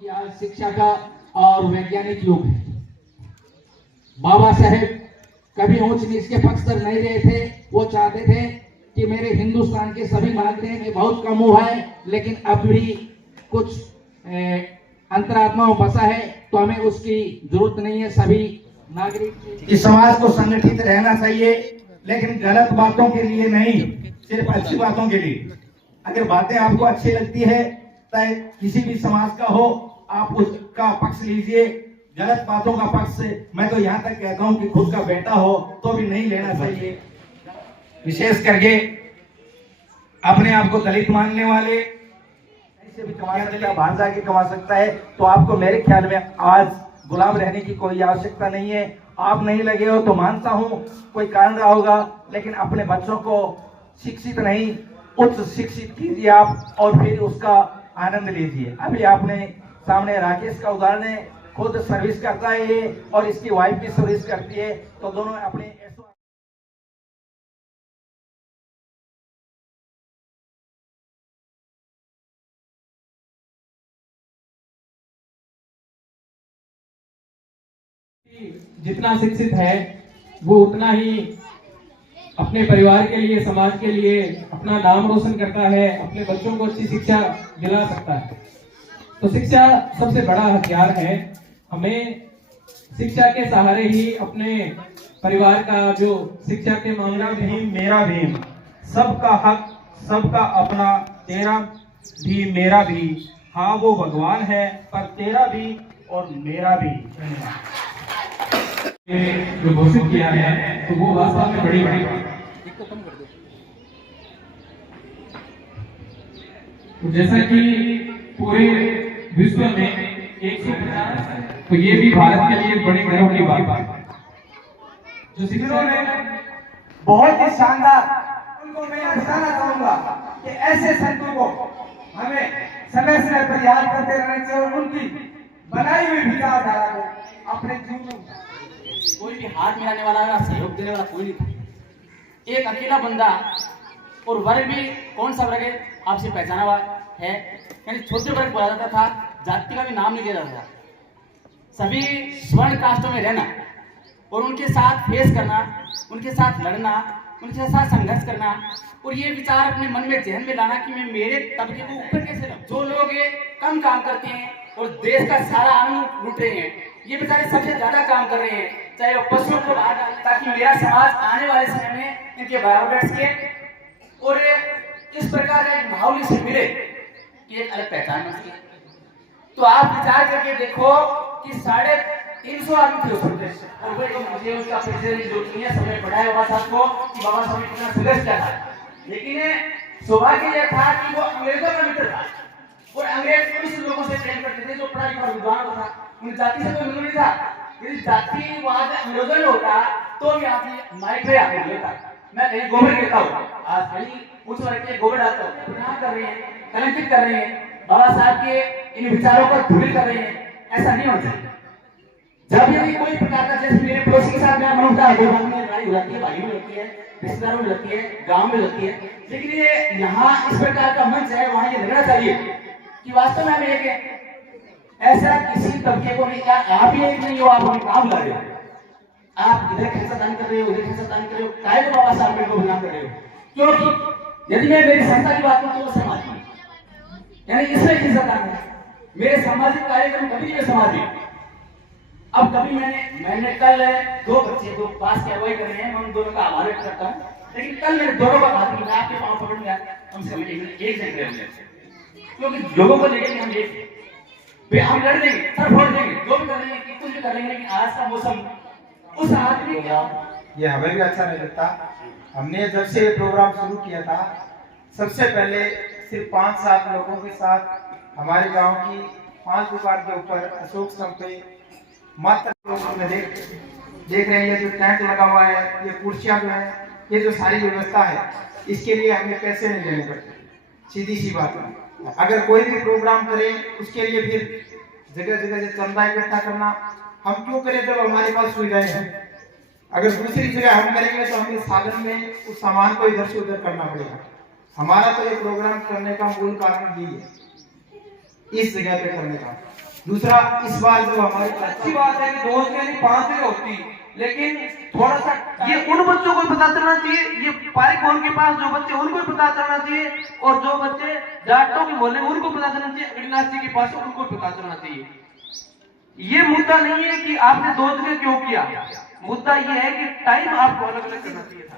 आज शिक्षा का और वैज्ञानिक युग है। बाबा साहेब कभी ऊंच नीच के पक्ष पर नहीं रहे थे। वो चाहते थे कि मेरे हिंदुस्तान के सभी नागरिक में बहुत कम हुआ है, लेकिन अब भी कुछ अंतरात्मा में बसा है, तो हमें उसकी जरूरत नहीं है। सभी नागरिक इस समाज को संगठित रहना चाहिए, लेकिन गलत बातों के लिए नहीं, सिर्फ अच्छी बातों के लिए। अगर बातें आपको अच्छी लगती है, चाहे किसी भी समाज का हो, आप उसका पक्ष लीजिए। गलत बातों का पक्ष मैं तो यहाँ तक कहता हूँ कि खुद का बेटा हो तो भी नहीं लेना चाहिए। विशेष करके अपने आप को दलित मानने वाले ऐसे भी कमा सकता है, बाहर जाके कमा सकता है, तो आपको मेरे ख्याल में आज गुलाम रहने की कोई आवश्यकता नहीं है। आप नहीं लगे हो तो मानता हूँ कोई कारण रहा होगा, लेकिन अपने बच्चों को शिक्षित नहीं उच्च शिक्षित कीजिए आप, और फिर उसका आनंद लीजिए। अभी आपने सामने राकेश का उदाहरण है, खुद सर्विस करता है ये और इसकी वाइफ भी सर्विस करती है, तो दोनों अपने जितना शिक्षित है वो उतना ही अपने परिवार के लिए, समाज के लिए अपना नाम रोशन करता है, अपने बच्चों को अच्छी शिक्षा दिला सकता है। तो शिक्षा सबसे बड़ा हथियार है। हमें शिक्षा के सहारे ही अपने परिवार का जो शिक्षा के मामला भीम मेरा भीम, सबका हक सबका अपना, तेरा भी मेरा भी, हाँ वो भगवान है पर तेरा भी और मेरा भी। जो घोषित किया है तो वो वास्तव में बड़ी बड़ी तो जैसा कि पूरे विश्व में 150, तो ये भी भारत के लिए बड़े गर्व की बात है। जो शिक्षकों ने बहुत ही शानदार, उनको मैं बताना चाहूंगा कि ऐसे संतों को हमें समय समय पर याद करते रहना चाहिए और उनकी बनाई हुई विचारधारा को अपने जीवन में। कोई भी हाथ मिलाने वाला या सहयोग देने वाला कोई नहीं था। एक अकेला बंदा, और वर्ग भी कौन सा वर्ग है आपसे पहचाना हुआ है, यानी छोटे वर्ग बोला जाता था, जाति का भी नाम नहीं लिया जाता था। सभी स्वर्ण कास्टों में रहना और उनके साथ फेस करना, उनके साथ लड़ना, उनके साथ संघर्ष करना, और ये विचार अपने मन में जहन में लाना कि मैं मेरे तबके को ऊपर कैसे लाऊं। जो लोग ये कम काम करते हैं और देश का सारा आनंद लूट रहे हैं, ये बेचारे सबसे ज्यादा काम कर रहे हैं, चाहे वो पशुओं को बाहर डालें, ताकि मेरा समाज आने वाले समय में इनके बराबर बैठ सके और इस प्रकार का एक माहौल से मिले कि एक अलग पहचान बन सके। तो आप विचार करके देखो कि 350 आदमी थे उस प्रदेश, और वे तो मुझे उसका प्रेसिडेंट जो किया समय पढ़ाया हुआ था को कि बाबा साहब ने कितना संघर्ष किया था, लेकिन सौभाग्य यह था कि वो अंग्रेजों का मित्र था और अंग्रेज उन लोगों से प्रेम करते थे जो पढ़ा लिखा विद्वान था, उन जाति से कोई मिल नहीं था। यदि जातिवाद अंग्रेजों में होता तो भी आप माइक पे आके लेता। मैं कहीं गोबर गिरता हूँ, आज कहीं उस वर्ग के गोबर डालता हूँ, बदनाम कर रहे हैं, कलंकित कर रहे हैं, बाबा साहब के इन विचारों को धूलित कर रहे हैं। ऐसा नहीं होना चाहिए। जब यदि कोई प्रकार का, जैसे मेरे पड़ोसी के साथ मैं होता है, लड़ाई हो जाती है, भाई में लगती है, रिश्तेदारों में लगती है, गांव में लगती है, लेकिन ये यहाँ इस प्रकार का मंच है, वहां ये लगना चाहिए कि वास्तव में हम एक है। ऐसा किसी तबके को नहीं, आप ही एक नहीं हो, आप उन्हें काम कर रहे हो, आप इधर खर्चा दान कर रहे हो, उधर खर्चा दान कर रहे हो, काहे को बाबा साहब को बदनाम कर रहे हो? क्योंकि यदि मैं मेरी संस्था की बात करूं तो समाज में, यानी इसमें खर्चा दान है, मेरे सामाजिक कार्यक्रम कभी नहीं समाज में। अब कभी मैंने कल 2 बच्चे को पास किया, वही कर रहे हैं, मैं उन दोनों का आभार व्यक्त करता हूँ, लेकिन कल मैंने दोनों का हाथ मिला, आपके पांव पकड़ लिया, हमसे हम एक जगह रह गए, क्योंकि लोगों को लेकर हम एक हम लड़ देंगे, सर फोड़ देंगे, जो भी कर लेंगे, कुछ भी कर लेंगे, कि आज का मौसम उस आदमी का ये हमें भी अच्छा नहीं लगता। हमने जब से ये प्रोग्राम शुरू किया था, सबसे पहले सिर्फ 5-7 लोगों के साथ हमारे गांव की 5 दुकान के ऊपर अशोक स्तंभ पे मात्र लोग देख रहे हैं, ये जो टेंट लगा हुआ है, ये कुर्सियां जो है, ये जो सारी व्यवस्था है, इसके लिए हमें पैसे नहीं देने पड़ते। सीधी सी बात है, अगर कोई भी प्रोग्राम करें उसके लिए फिर जगह जगह से चंदा इकट्ठा करना हम क्यों करें जब हमारे पास सुविधाएं हैं। अगर दूसरी जगह हम करेंगे तो हमें साधन में उस सामान को इधर से उधर करना पड़ेगा। हमारा तो ये प्रोग्राम करने का मूल कारण यही है, इस जगह पे करने का। दूसरा इस बार जो हमारी अच्छी बात है कि 2 जगह नहीं 5 जगह होती, लेकिन थोड़ा सा ये उन बच्चों को भी पता चलना चाहिए, ये पारिक भवन के पास जो बच्चे उनको भी पता चलना चाहिए, और जो बच्चे जाटों के मोहल्ले में उनको पता चलना चाहिए, अग्निनाथ जी के पास उनको भी पता चलना चाहिए। ये मुद्दा नहीं है कि आपने 2 जगह क्यों किया, मुद्दा ये है कि टाइम आपको अलग अलग करना चाहिए था।